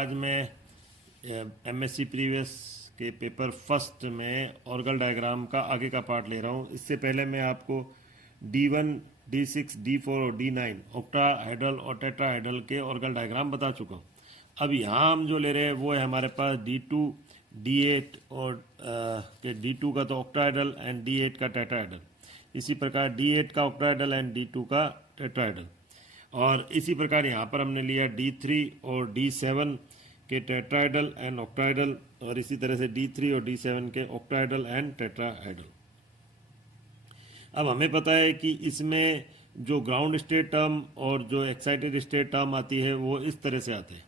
आज मैं MSc previous के पेपर फर्स्ट में ऑर्गल डायग्राम का आगे का पार्ट ले रहा हूँ। इससे पहले मैं आपको D1, D6, D4 और D9 ऑक्टाहेड्रल और टेट्राहेड्रल के ऑर्गल डायग्राम बता चुका हूँ। अब यहाँ हम जो ले रहे हैं वो है हमारे पास D2, D8 और D2 का तो ऑक्टाहेड्रल एंड D8 का टेट्राहेड्रल। इसी प्रकार D8 का ऑक्टाहेड्रल एंड D2 का टेट्राहेड्रल। और इसी प्रकार यहाँ पर हमने लिया D3 और D7 के टेट्राहेड्रल एंड ऑक्टाहेड्रल, और इसी तरह से D3 और D7 के ऑक्टाहेड्रल एंड टेट्राहेड्रल। अब हमें पता है कि इसमें जो ग्राउंड स्टेट टर्म और जो एक्साइटेड स्टेट टर्म आती है वो इस तरह से आते हैं,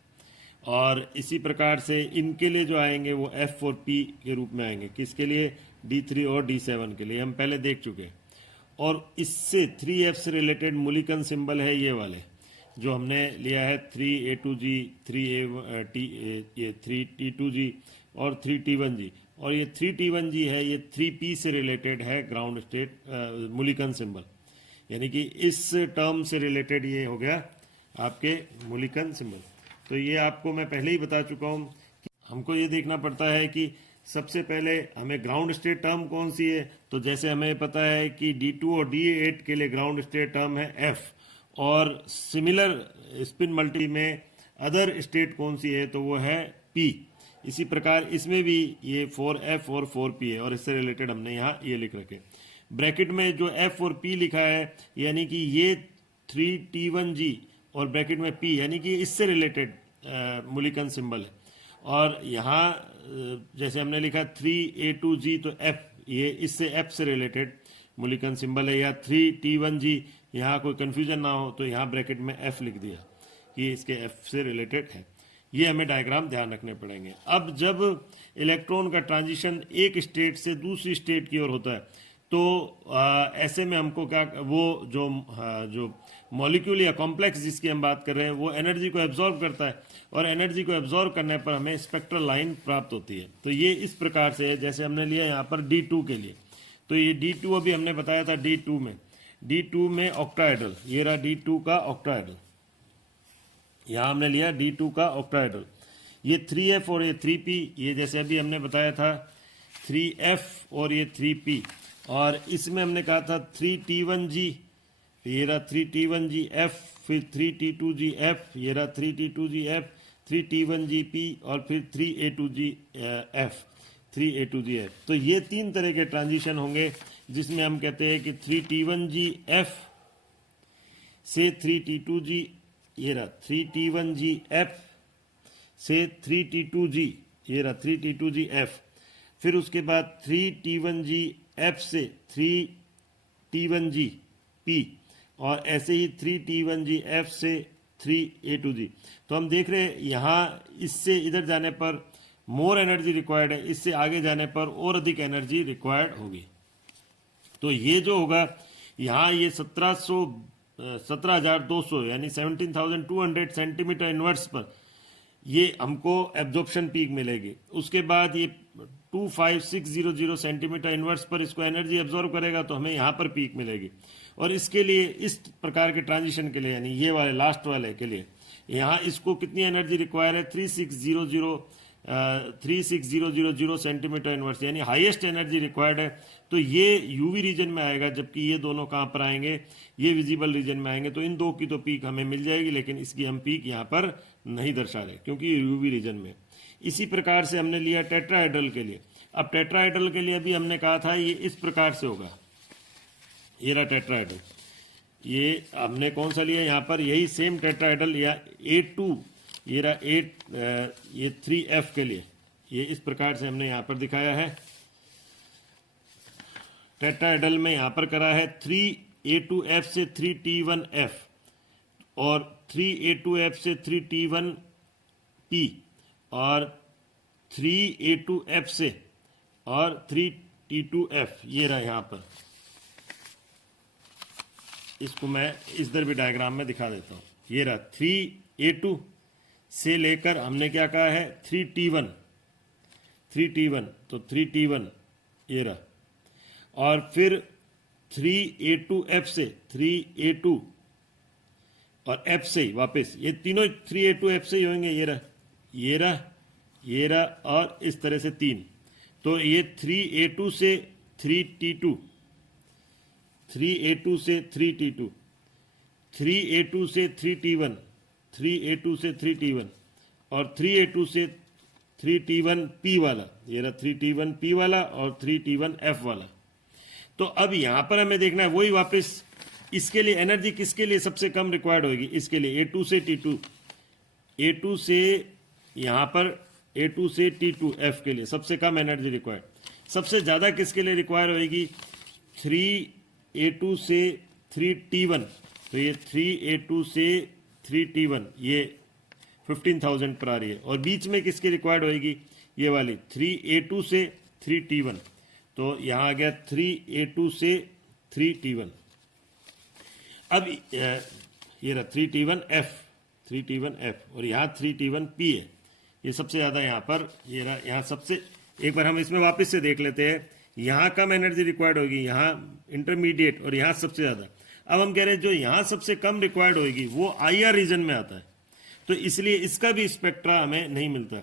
और इसी प्रकार से इनके लिए जो आएंगे वो F और P के रूप में आएंगे। किसके लिए? D3 और D7 के लिए, हम पहले देख चुके हैं। और इससे 3F से रिलेटेड मूलिकन सिंबल है ये वाले जो हमने लिया है 3A2G, 3T2G और 3T1G, और ये 3T1G है, ये 3P से रिलेटेड है ग्राउंड स्टेट मूलिकन सिंबल, यानी कि इस टर्म से रिलेटेड ये हो गया आपके मूलिकन सिंबल। तो ये आपको मैं पहले ही बता चुका हूँ कि हमको ये देखना पड़ता है कि सबसे पहले हमें ग्राउंड स्टेट टर्म कौन सी है। तो जैसे हमें पता है कि D2 और D8 के लिए ग्राउंड स्टेट टर्म है F, और सिमिलर स्पिन मल्टी में अदर स्टेट कौन सी है तो वो है P। इसी प्रकार इसमें भी ये 4F और 4P है, और इससे रिलेटेड हमने यहाँ ये लिख रखे। ब्रैकेट में जो F और P लिखा है यानी कि ये 3T1G और ब्रैकेट में P, यानी कि इससे रिलेटेड मूलिकन सिंबल है। और यहाँ जैसे हमने लिखा 3A2G तो F, ये इससे F से रिलेटेड मूलिकन सिंबल है, या 3T1G, यहाँ कोई कन्फ्यूजन ना हो तो यहाँ ब्रैकेट में F लिख दिया कि इसके F से रिलेटेड है। ये हमें डायग्राम ध्यान रखने पड़ेंगे। अब जब इलेक्ट्रॉन का ट्रांजिशन एक स्टेट से दूसरी स्टेट की ओर होता है तो ऐसे में हमको क्या, वो जो मॉलिक्यूल या कॉम्प्लेक्स जिसकी हम बात कर रहे हैं वो एनर्जी को एब्जॉर्ब करता है, और एनर्जी को एब्जॉर्ब करने पर हमें स्पेक्ट्रल लाइन प्राप्त होती है। तो ये इस प्रकार से है, जैसे हमने लिया यहाँ पर D2 के लिए, तो ये D2 अभी हमने बताया था D2 में ऑक्टाहेड्रल, ये रहा D2 का ऑक्टाहेड्रल, यहाँ हमने लिया D2 का ऑक्टाहेड्रल। ये 3F और ये 3P, ये जैसे अभी हमने बताया था 3F और ये 3P, और इसमें हमने कहा था 3T1G, ये रहा 3T1GF, फिर 3T2GF, ये रहा 3T2GF, 3T1GP और फिर 3A2GF। तो ये तीन तरह के ट्रांजिशन होंगे जिसमें हम कहते हैं कि 3T1GF से 3T2G, ये रहा 3T1GF से 3T2G, ये रहा 3T2GF, फिर उसके बाद 3T1GF से 3T1GP, और ऐसे ही 3T1GF से 3A2G। तो हम देख रहे हैं यहाँ इससे इधर जाने पर मोर एनर्जी रिक्वायर्ड है, इससे आगे जाने पर और अधिक एनर्जी रिक्वायर्ड होगी। तो ये जो होगा यहाँ ये 17,200 यानी 17,200 सेंटीमीटर इनवर्स पर ये हमको एब्जॉर्प्शन पीक मिलेगी। उसके बाद ये 25600 सेंटीमीटर इनवर्स पर इसको एनर्जी एब्जॉर्ब करेगा तो हमें यहाँ पर पीक मिलेगी। और इसके लिए इस प्रकार के ट्रांजिशन के लिए, यानी ये वाले लास्ट वाले के लिए, यहाँ इसको कितनी एनर्जी रिक्वायर है? 3600 सेंटीमीटर इनवर्स, यानी हाईएस्ट एनर्जी रिक्वायर्ड है। तो ये यूवी रीजन में आएगा, जबकि ये दोनों कहाँ पर आएंगे? ये विजिबल रीजन में आएंगे। तो इन दो की तो पीक हमें मिल जाएगी, लेकिन इसकी हम पीक यहाँ पर नहीं दर्शा रहे क्योंकि ये यूवी रीजन में। इसी प्रकार से हमने लिया टेट्राहेड्रल के लिए। अब टेट्राहेड्रल के लिए भी हमने कहा था ये इस प्रकार से होगा, ये रहा टेट्राहेड्रल। ये हमने कौन सा लिया यहाँ पर? यही सेम टेट्राहेड्रल, या A2, ये रहा 8, ये 3F के लिए, ये इस प्रकार से हमने यहाँ पर दिखाया है। टेट्राहेड्रल में यहाँ पर करा है 3A2F से 3T1F और 3A2F से 3T1P और 3A2F से और 3T2F, ये रहा यहाँ पर। इसको मैं इधर भी डायग्राम में दिखा देता हूँ। ये रहा 3A2 से लेकर हमने क्या कहा है 3T1, तो 3T1 ये रहा, और फिर 3A2F से 3A2 और F से ही वापस, ये तीनों 3A2F से ही होंगे। ये रहा, ये रहा और इस तरह से 3। तो ये 3A2 से 3T2, 3A2 से 3T2, 3A2 से 3T1, 3A2 से 3T1 और 3A2 से 3T1P वाला, ये रहा 3T1P वाला और 3T1F वाला। तो अब यहां पर हमें देखना है वही वापस, इसके लिए एनर्जी किसके लिए सबसे कम रिक्वायर्ड होगी, इसके लिए A2 से T2, A2 से यहां पर A2 से T2F के लिए सबसे कम एनर्जी रिक्वायर्ड। सबसे ज्यादा किसके लिए रिक्वायर होगी, 3A2 से 3T1, तो ये 3A2 से 3T1 ये 15,000 पर आ रही है। और बीच में किसकी रिक्वायर्ड होगी, ये वाली 3A2 से 3T1, तो यहां आ गया 3A2 से 3T1। अब ये रहा 3T1F, 3T1F और यहाँ 3T1P है, ये सबसे ज़्यादा यहाँ पर ये रहा। यहाँ सबसे, एक बार हम इसमें वापस से देख लेते हैं, यहाँ कम एनर्जी रिक्वायर्ड होगी, यहाँ इंटरमीडिएट और यहाँ सबसे ज़्यादा। अब हम कह रहे हैं जो यहाँ सबसे कम रिक्वायर्ड होगी वो IR रीजन में आता है, तो इसलिए इसका भी स्पेक्ट्रा हमें नहीं मिलता।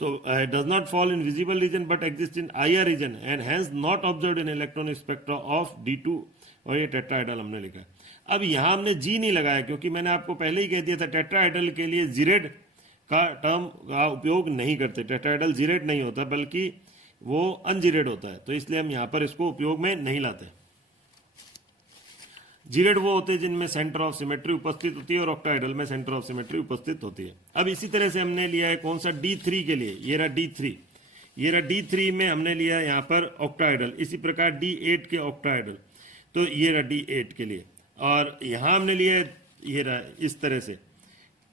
तो does not fall in visible region but exist in IR region and hence not observed in electronic spectra of D2, और ये टेट्राहेड्रल हमने लिखा। अब यहाँ हमने G नहीं लगाया क्योंकि मैंने आपको पहले ही कह दिया था टेट्राहेड्रल के लिए जीरेड का टर्म का उपयोग नहीं करते। टेट्राहेड्रल जीरेड नहीं होता बल्कि वो अनजीरेड होता है, तो इसलिए हम यहाँ पर इसको उपयोग में नहीं लाते। जीरेड वो होते हैं जिनमें सेंटर ऑफ सिमेट्री उपस्थित होती है और ऑक्टाहेड्रल में सेंटर ऑफ सिमेट्री उपस्थित होती है। अब इसी तरह से हमने लिया है कौन सा, D3 के लिए, ये रहा D3, ये रहा D3 में हमने लिया है यहाँ पर ऑक्टाहेड्रल। इसी प्रकार D8 के ऑक्टाहेड्रल, तो ये रहा D8 के लिए। और यहाँ हमने लिया ये रहा इस तरह से।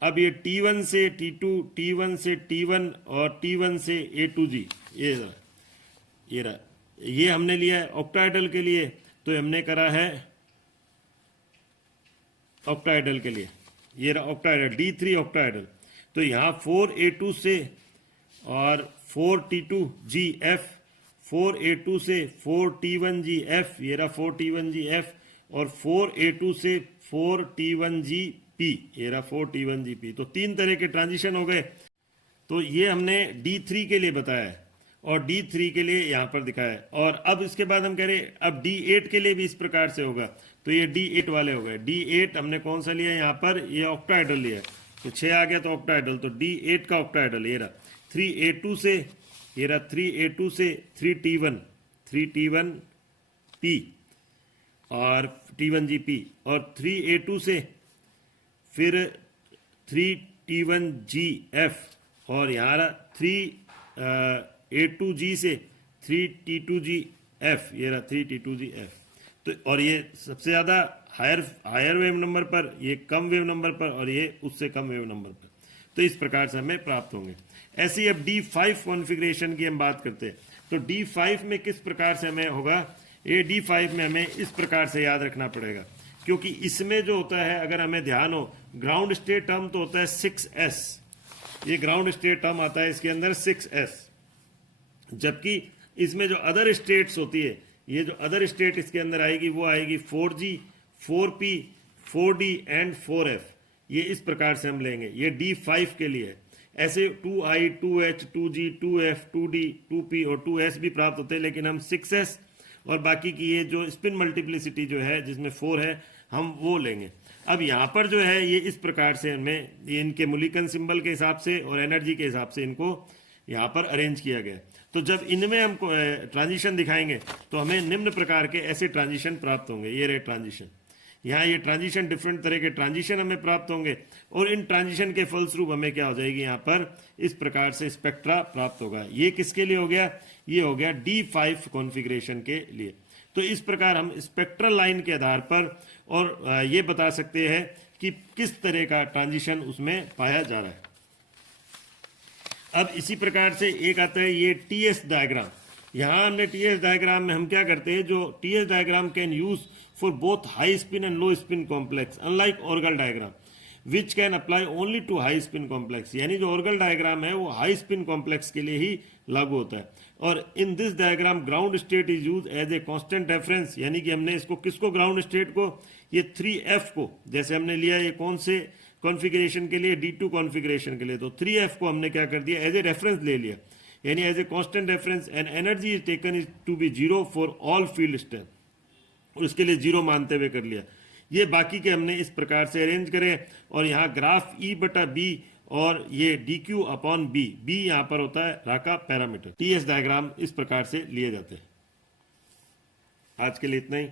अब ये T1 से T2, T1 से T1 और T1 से A2G, ये रहा, ये हमने लिया है ऑक्टाहेड्रल के लिए। तो हमने करा है ऑक्टाहेड्रल के लिए, ये रहा ऑक्टाहेड्रल D3 ऑक्टाहेड्रल। तो यहाँ 4A2 से और 4T2GF, 4A2 से 4T1GF, ये रहा 4T1GF और 4A2 से 4T1GP, ये रहा 4T1GP। तो 3 तरह के ट्रांजिशन हो गए। तो ये हमने D3 के लिए बताया है और D3 के लिए यहाँ पर दिखाया है। और अब इसके बाद हम कह रहे हैं अब D8 के लिए भी इस प्रकार से होगा, तो ये D8 वाले हो गए। D8 हमने कौन सा लिया यहाँ पर, ये ऑक्टाहेड्रल लिया है, तो 6 आ गया तो ऑक्टाहेड्रल, तो D8 का ऑक्टाहेड्रल ये रहा 3A2 से, ये रहा 3A2 से 3T1, 3T1P और T1GP और 3A2 से फिर 3T1GF और यहाँ रहा 3A2G से 3T2GF, ये रहा 3T2GF। तो और ये सबसे ज़्यादा हायर वेव नंबर पर, ये कम वेव नंबर पर और ये उससे कम वेव नंबर पर। तो इस प्रकार से हमें प्राप्त होंगे। ऐसे ही अब D5 कॉन्फ़िगरेशन की हम बात करते हैं, तो D5 में किस प्रकार से हमें होगा, ये D5 में हमें इस प्रकार से याद रखना पड़ेगा, क्योंकि इसमें जो होता है, अगर हमें ध्यान हो, ग्राउंड स्टेट टर्म तो होता है 6s, ये ग्राउंड स्टेट टर्म आता है इसके अंदर 6s, जबकि इसमें जो अदर स्टेट्स होती है, ये जो अदर स्टेट इसके अंदर आएगी वो आएगी 4G, 4P, 4D and 4F। ये इस प्रकार से हम लेंगे, ये D5 के लिए है। ऐसे 2I, 2H, 2G, 2F, 2D, 2P और 2S भी प्राप्त होते हैं, लेकिन हम 6S और बाकी की ये जो स्पिन मल्टीप्लिसिटी जो है जिसमें 4 है, हम वो लेंगे। अब यहाँ पर जो है ये इस प्रकार से हमें ये इनके मुलिकन सिंबल के हिसाब से और एनर्जी के हिसाब से इनको यहाँ पर अरेंज किया गया। तो जब इनमें हम ट्रांजिशन दिखाएंगे तो हमें निम्न प्रकार के ऐसे ट्रांजिशन प्राप्त होंगे। ये रहे ट्रांजिशन, यहाँ ये ट्रांजिशन, डिफरेंट तरह के ट्रांजिशन हमें प्राप्त होंगे और इन ट्रांजिशन के फलस्वरूप हमें क्या हो जाएगी, यहाँ पर इस प्रकार से स्पेक्ट्रा प्राप्त होगा। ये किसके लिए हो गया, ये हो गया D5 कॉन्फ़िगरेशन के लिए। तो इस प्रकार हम स्पेक्ट्रल लाइन के आधार पर और ये बता सकते हैं कि किस तरह का ट्रांजिशन उसमें पाया जा रहा है। अब इसी प्रकार से एक आता है ये TS डायग्राम। यहाँ हमने TS डायग्राम में हम क्या करते हैं, जो TS diagram can use for both high spin and low spin complex unlike Orgel diagram which can apply only to high spin complex. यानी जो ऑर्गल डायग्राम है वो हाई स्पिन कॉम्प्लेक्स के लिए ही लागू होता है। और in this diagram ground state is use as a constant reference, यानी कि हमने इसको किसको, ग्राउंड स्टेट को, ये 3F को, जैसे हमने लिया ये कौन से कॉन्फ़िगरेशन के लिए, D2 कॉन्फ़िगरेशन के लिए। तो 3F को हमने क्या कर दिया, एज ए रेफरेंस ले लिया, यानी as a constant reference, and energy is taken is to be 0 for all field step, और उसके लिए 0 मानते हुए कर लिया। ये बाकी के हमने इस प्रकार से अरेंज करे, और यहाँ ग्राफ E/B और ये dq/b, b यहाँ पर होता है रा का पैरामीटर। TS डायग्राम इस प्रकार से लिए जाते हैं। आज के लिए इतना ही।